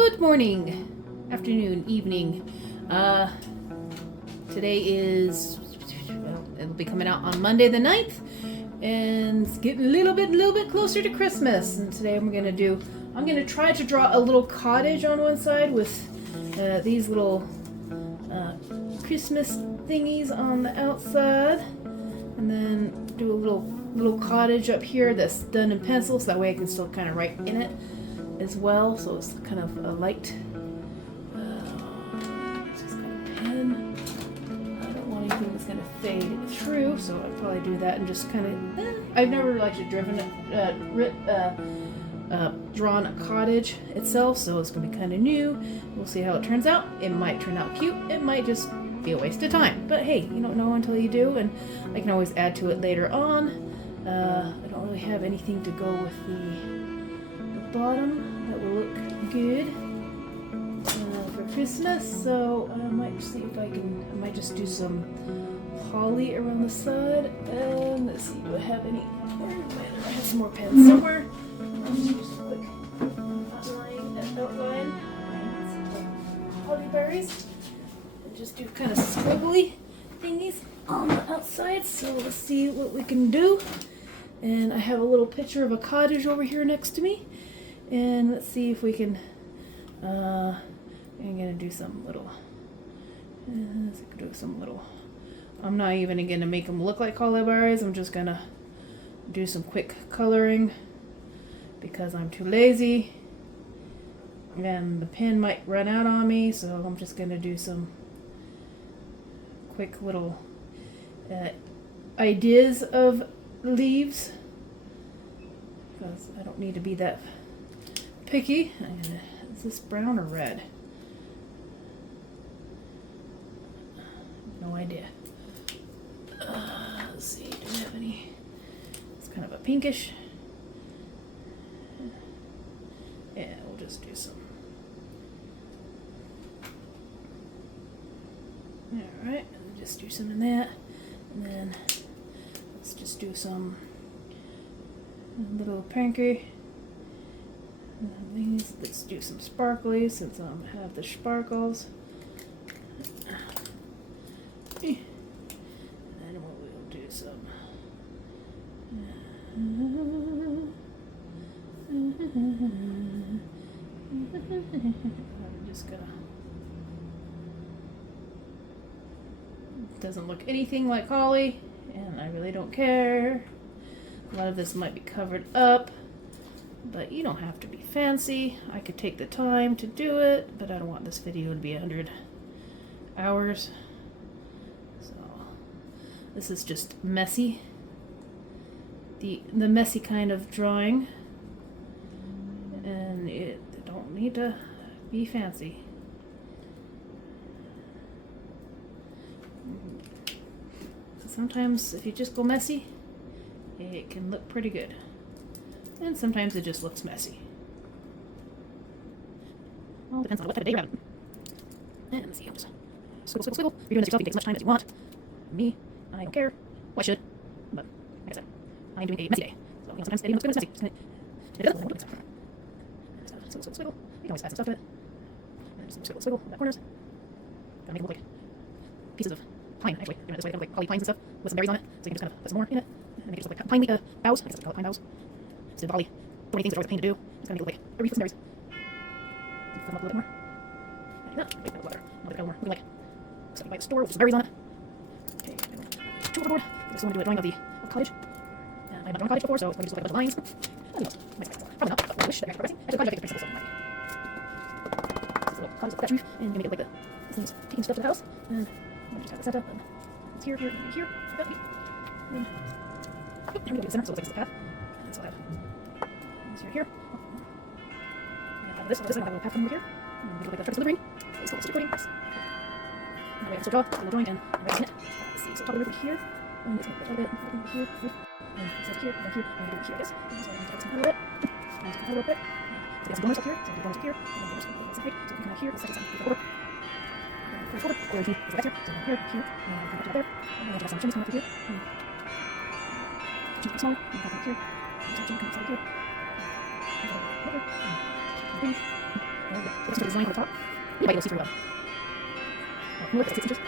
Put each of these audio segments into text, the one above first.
Good morning, afternoon, evening. Today is, well, it'll be coming out on Monday the 9th, and it's getting a little bit closer to Christmas. And today I'm gonna try to draw a little cottage on one side with these little Christmas thingies on the outside, and then do a little cottage up here that's done in pencil, so that way I can still kind of write in it as well. So it's kind of a light, just kind of pen. I don't want anything that's gonna fade through, so I'll probably do that and just kind of. I've never actually drawn a cottage itself, so it's gonna be kind of new. We'll see how it turns out. It might turn out cute. It might just be a waste of time. But hey, you don't know until you do, and I can always add to it later on. I don't really have anything to go with the bottom that will look good for Christmas, so I might see if I might just do some holly around the side. And let's see, do I have any? I have some more pens somewhere. I'll just use a quick outline. Holly berries. And just do kind of squiggly thingies on the outside. So let's see what we can do. And I have a little picture of a cottage over here next to me. And let's see if we can, I'm gonna do some little, I'm not even gonna make them look like holly berries. I'm just gonna do some quick coloring because I'm too lazy. And the pen might run out on me, so I'm just gonna do some quick little ideas of leaves, because I don't need to be that picky. Is this brown or red? No idea. Let's see, do we have any? It's kind of a pinkish. Yeah, we'll just do some. Alright, just do some in that. And then let's just do some little pinky things. Let's do some sparkly since I have the sparkles. And then we'll do some. I'm just gonna. It doesn't look anything like holly, and I really don't care. A lot of this might be covered up, but you don't have to be fancy. I could take the time to do it, but I don't want this video to be 100 hours. So this is just messy. The messy kind of drawing, and it don't need to be fancy. Sometimes if you just go messy, it can look pretty good. And sometimes it just looks messy. Well, depends on what type of day you're having. And let's see, I'm just squiggle. You're doing this yourself, you can take as much time as you want. Me, I don't care. Well, I should. But, like I said, I'm doing a messy day. So, sometimes editing looks good when it's messy. It doesn't look messy. Squiggle. You can always add some stuff to it. And just squiggle in the corners. Gotta make it look like pieces of pine, actually. Doing it this way, kind of like holly pines and stuff with some berries on it. So you can just kind of put some more in it. And make it just like pine boughs. I guess we call it pine boughs. So volley. So many things are always a pain to do. Just gonna make it look like every piece of berries. Fill them up a little bit more. Like that. Make that better. I'll make it more looking like something by the store with some berries on it. Okay, two overboard. I just want to do a drawing of the cottage. I have not drawn a cottage before, so it's going to just look like a bunch of lines. Who knows? Might make more. Probably not, but I wish that I could actually the cottage I think it's pretty simple, so this little cottage with that roof, and make it like this thing's taking stuff to the house. And I'm just have it set up. And it's here, here, and here. Like that. And I'm going to do the center, so it looks like it's a path. And so I have this here. And after this, I'm going to have a little path coming over here. And make it look like the surface of the ring. So it's cool, recording. That way I can still draw, a little drawing, and I'm writing it. Let's see, so top of the roof here. And it's going to be a bit over here. And it's like here, and then here, and I'm going to do it here, I guess. And so I'm going to take this a little bit. And just a little bit. So we have some bonus up here. So I'm going to do bonus up here. And then bonus up here. So we can come out here. The second side, we flip over. Flip over. Or two is right here. So I'm here, here. And I'm going to there. And then I have some chimneys coming up here. And chimneys smaller. And come up here. And some chimney comes out here. And over. And Let's do the design on the top. You might be able to see through more than 6 inches.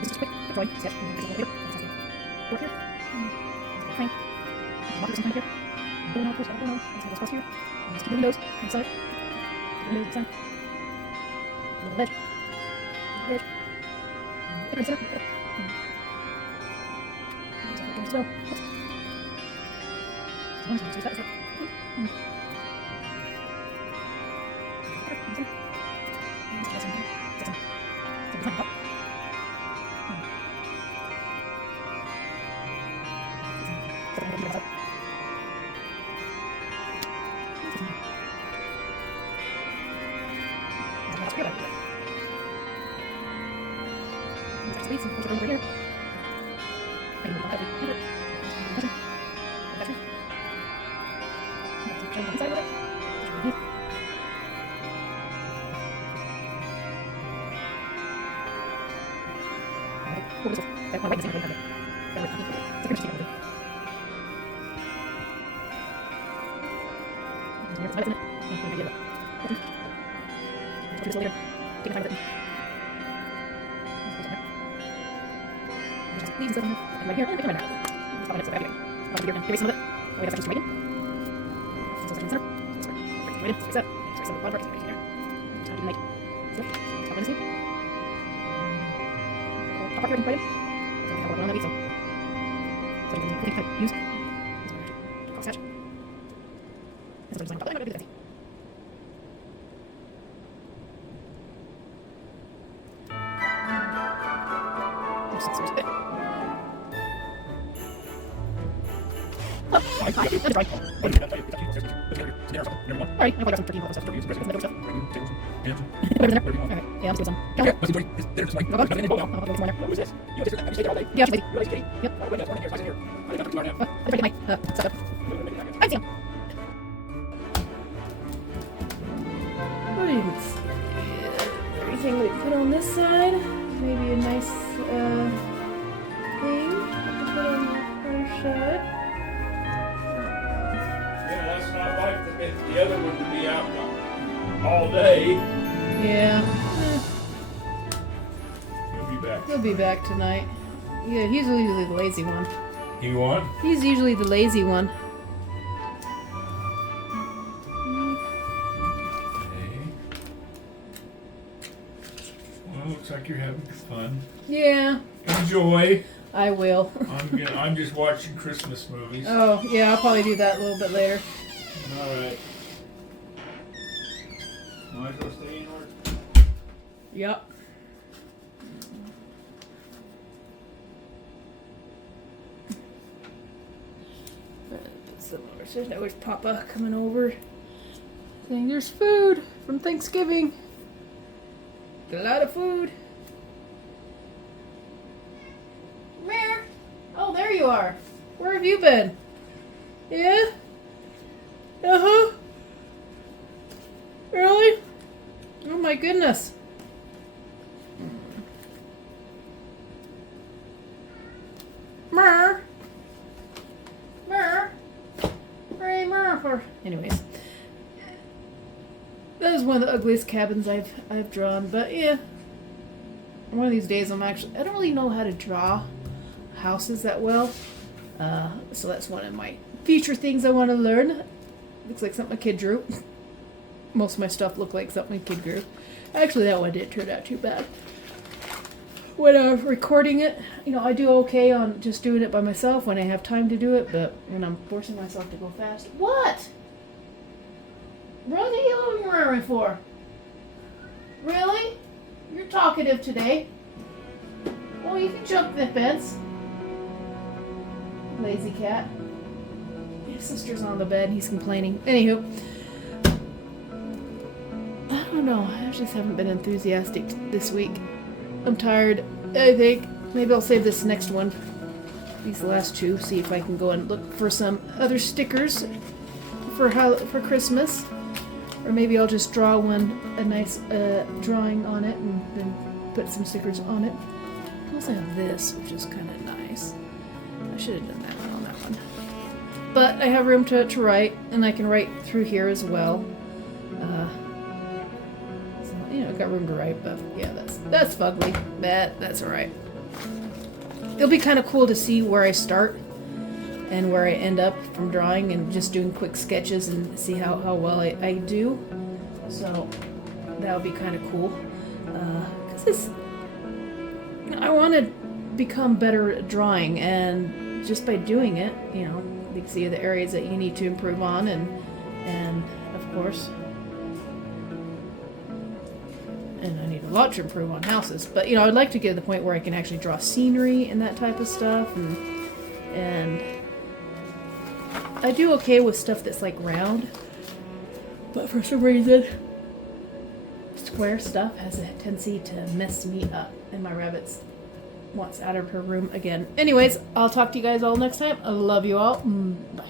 This is just a quick drawing sketch. Work here. Frame. Markers sometime here. Don't know, of course, I don't know. Let's go across here. Let's keep the windows on the side. Windows on the side. A little ledge. A little ledge. Thicker in the center. Doors as well. Oops. So use that as a leaves and right here, and right now. It's probably not so bad anyway. Erase some of it. The way that's actually straight in. So it's in the center. Right in. Erase that. Erase some of the bottom part. Right here. Just kind of do the night. So, top in this here. Top part here, right in. So we have a little on that beat, so. So you can quickly kind of use. Cross hatch. And so design on top. I'm going to do that fancy. Alright, I'll got some freaking stuff. Some stuff. Whatever's in there. Alright, yeah, let's do some. I'll go. I'll go get some more there. Yeah, she's lady. Yep. I just break my stuff up. I see him. What do you see? Everything we put on this side. Maybe a nice thing to put on the other side. Yeah, that's not like the other one to be out all day. Yeah. He'll be back. He'll be back tonight. Yeah, he's usually the lazy one. He won? He's usually the lazy one. Okay. Well, looks like you're having fun. Yeah, Enjoy. I will. I'm just watching Christmas movies. Oh, yeah, I'll probably do that a little bit later. All right. Might as well stay in order. Yep. Now there's Papa coming over saying there's food from Thanksgiving. A lot of food. Mare. Oh, there you are. Where have you been? Yeah? Uh-huh. Really? Oh my goodness. Mer. Mer. Hey, Mer. Anyways. That is one of the ugliest cabins I've drawn, but yeah. One of these days I don't really know how to draw houses that well. So that's one of my future things I want to learn. Looks like something a kid drew. Most of my stuff looked like something a kid drew. Actually, that one didn't turn out too bad. When I'm recording it, I do okay on just doing it by myself when I have time to do it, but when I'm forcing myself to go fast. What? What are you roaring for? Really? You're talkative today. Well, you can jump the fence. Lazy cat. His sister's on the bed. He's complaining. Anywho. I don't know. I just haven't been enthusiastic this week. I'm tired, I think. Maybe I'll save this next one. These last two. See if I can go and look for some other stickers for Christmas, or maybe I'll just draw a nice drawing on it and then put some stickers on it. I also have this, which is kind of nice. I should have done that one on that one. But I have room to write, and I can write through here as well. So, you know, I've got room to write, but yeah, that's fugly. That's alright. It'll be kind of cool to see where I start and where I end up from drawing and just doing quick sketches and see how well I do. So that would be kind of cool. Because I want to become better at drawing, and just by doing it, you know, you can see the areas that you need to improve on, and of course, and I need a lot to improve on houses. But you know, I'd like to get to the point where I can actually draw scenery and that type of stuff, and I do okay with stuff that's like round, but for some reason, square stuff has a tendency to mess me up, and my rabbit's wants out of her room again. Anyways, I'll talk to you guys all next time. I love you all. Bye.